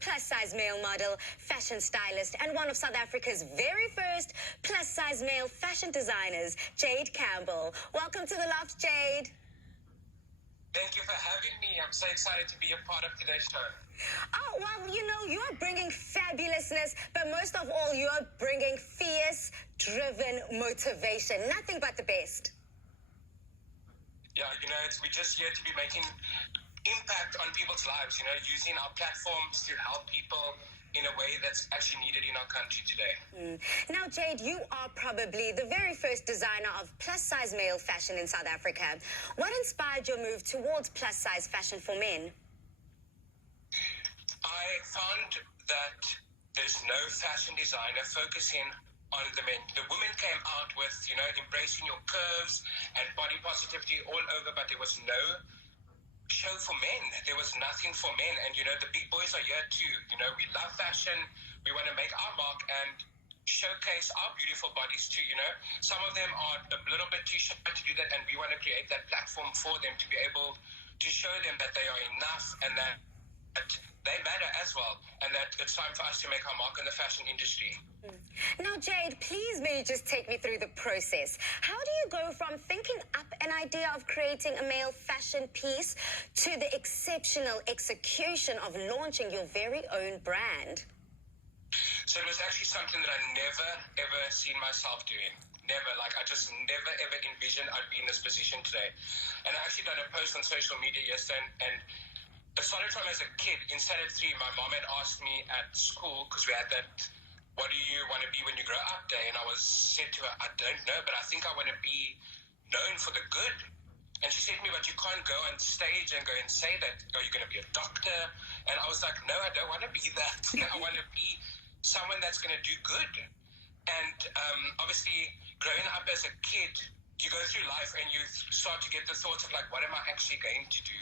plus-size male model, fashion stylist, and one of South Africa's very first plus-size male fashion designers, Jade Campbell. Welcome to The Loft, Jade. Thank you for having me. I'm so excited to be a part of today's show. Oh, well, you know, you are bringing fabulousness, but most of all, you are bringing fierce, driven motivation. Nothing but the best. Yeah, you know, we're just here to be making impact on people's lives, you know, using our platforms to help people in a way that's actually needed in our country today. Now, Jade, you are probably the very first designer of plus-size male fashion in South Africa. What inspired your move towards plus-size fashion for men? I found that there's no fashion designer focusing on the men. The women came out with, you know, embracing your curves and body positivity all over, but there was no show for men. There was nothing for men. And, you know, the big boys are here too. You know, we love fashion. We want to make our mark and showcase our beautiful bodies too, you know. Some of them are a little bit too shy to do that, and we want to create that platform for them to be able to show them that they are enough and that they matter as well, and that it's time for us to make our mark in the fashion industry. Now, Jade, please may you just take me through the process. How do you go from thinking up an idea of creating a male fashion piece to the exceptional execution of launching your very own brand? So it was actually something that I never, ever seen myself doing. Never. Like, I just never, ever envisioned I'd be in this position today. And I actually done a post on social media yesterday, and it started from as a kid. In standard 3, my mom had asked me at school, because we had that, what do you want to be when you grow up day? And I said to her, I don't know, but I think I want to be known for the good. And she said to me, but you can't go on stage and go and say that, are you going to be a doctor? And I was like, no, I don't want to be that. I want to be someone that's going to do good. And obviously, growing up as a kid, you go through life and you start to get the thoughts of, like, what am I actually going to do?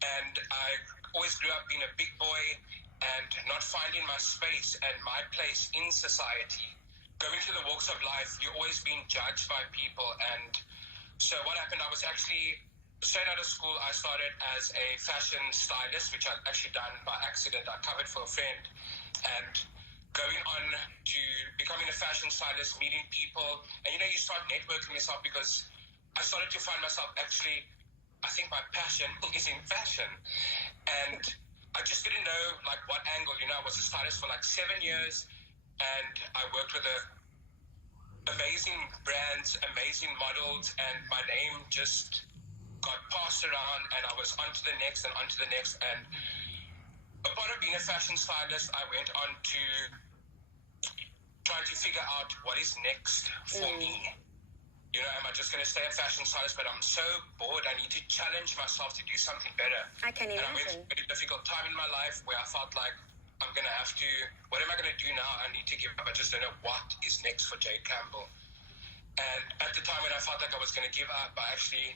And I always grew up being a big boy and not finding my space and my place in society. Going through the walks of life, you're always being judged by people. And so what happened, I was actually, straight out of school, I started as a fashion stylist, which I'd actually done by accident. I covered for a friend. And going on to becoming a fashion stylist, meeting people. And, you know, you start networking yourself, because I started to find myself actually, I think my passion is in fashion. And I just didn't know, like, what angle. You know, I was a stylist for like 7 years, and I worked with amazing brands, amazing models, and my name just got passed around, and I was on to the next and on to the next. And a part of being a fashion stylist, I went on to trying to figure out what is next for me. You know, am I just going to stay a fashion stylist? But I'm so bored. I need to challenge myself to do something better. I can imagine. And I went through a very difficult time in my life where I felt like I'm going to have to, what am I going to do now? I need to give up. I just don't know what is next for Jade Campbell. And at the time when I felt like I was going to give up, I actually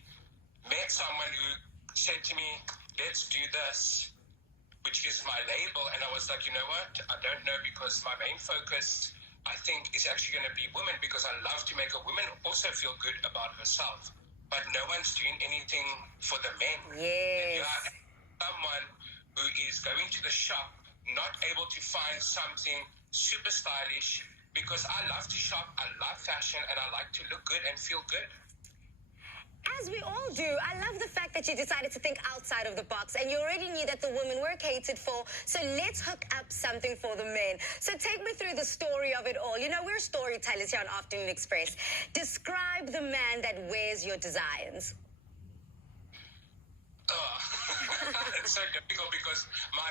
met someone who said to me, let's do this, which is my label. And I was like, you know what? I don't know, because my main focus, I think, is actually going to be women, because I love to make a woman also feel good about herself. But no one's doing anything for the men. Yes. And you are someone who is going to the shop, not able to find something super stylish, because I love to shop, I love fashion, and I like to look good and feel good. As we all do. I love the fact that you decided to think outside of the box, and you already knew that the women were catered for, so let's hook up something for the men. So take me through the story of it all. You know, we're storytellers here on Afternoon Express. Describe the man that wears your designs. It's so difficult, because my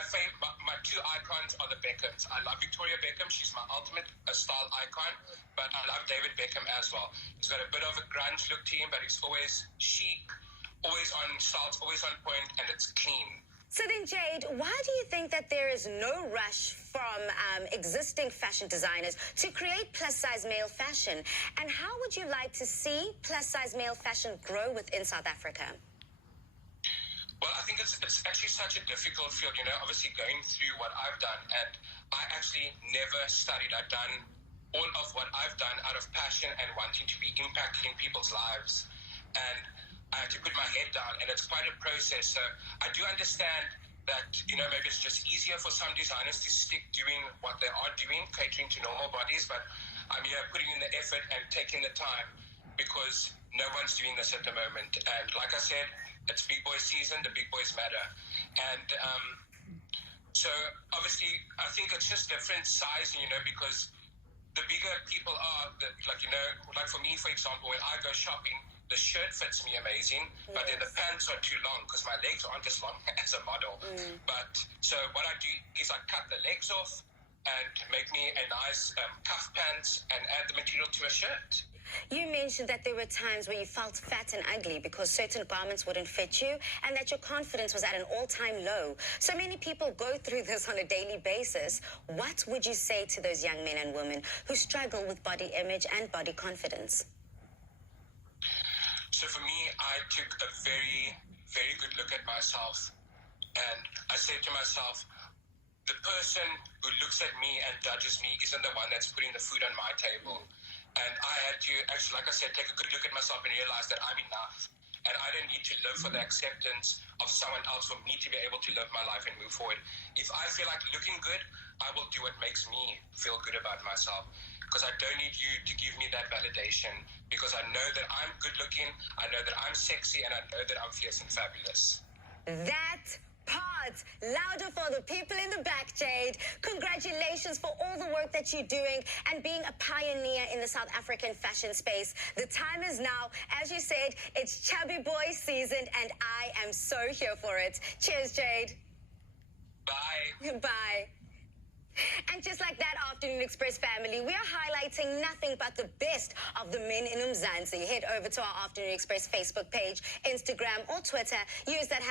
two icons are the Beckhams. I love Victoria Beckham. She's my ultimate style icon, but I love David Beckham as well. He's got a bit of a grunge look to him, but he's always chic, always on styles, always on point, and it's clean. So then, Jade, why do you think that there is no rush from existing fashion designers to create plus-size male fashion? And how would you like to see plus-size male fashion grow within South Africa? Well, I think it's actually such a difficult field, you know, obviously going through what I've done. And I actually never studied. I've done all of what I've done out of passion and wanting to be impacting people's lives. And I had to put my head down, and it's quite a process. So I do understand that, maybe it's just easier for some designers to stick doing what they are doing, catering to normal bodies, but I'm here putting in the effort and taking the time because no one's doing this at the moment. And like I said, it's big boy season, the big boys matter. And so obviously I think it's just different sizing, because the bigger people are, like for me, for example, when I go shopping, the shirt fits me amazing, but then the pants are too long because my legs aren't as long as a model. But so what I do is I cut the legs off and make me a nice cuff pants and add the material to a shirt. You mentioned that there were times where you felt fat and ugly because certain garments wouldn't fit you and that your confidence was at an all-time low. So many people go through this on a daily basis. What would you say to those young men and women who struggle with body image and body confidence? So for me, I took a very, very good look at myself and I said to myself, the person who looks at me and judges me isn't the one that's putting the food on my table. And I had to actually, like I said, take a good look at myself and realize that I'm enough. And I don't need to live for the acceptance of someone else for me to be able to live my life and move forward. If I feel like looking good, I will do what makes me feel good about myself. Because I don't need you to give me that validation. Because I know that I'm good looking, I know that I'm sexy, and I know that I'm fierce and fabulous. That part. Louder for the people in the back, Jade. Congratulations for all the work that you're doing and being a pioneer in the South African fashion space. The time is now. As you said, it's chubby boy season and I am so here for it. Cheers, Jade. Bye. Bye. And just like that, Afternoon Express family, we are highlighting nothing but the best of the men in Umzansi. Head over to our Afternoon Express Facebook page, Instagram or Twitter. Use that hashtag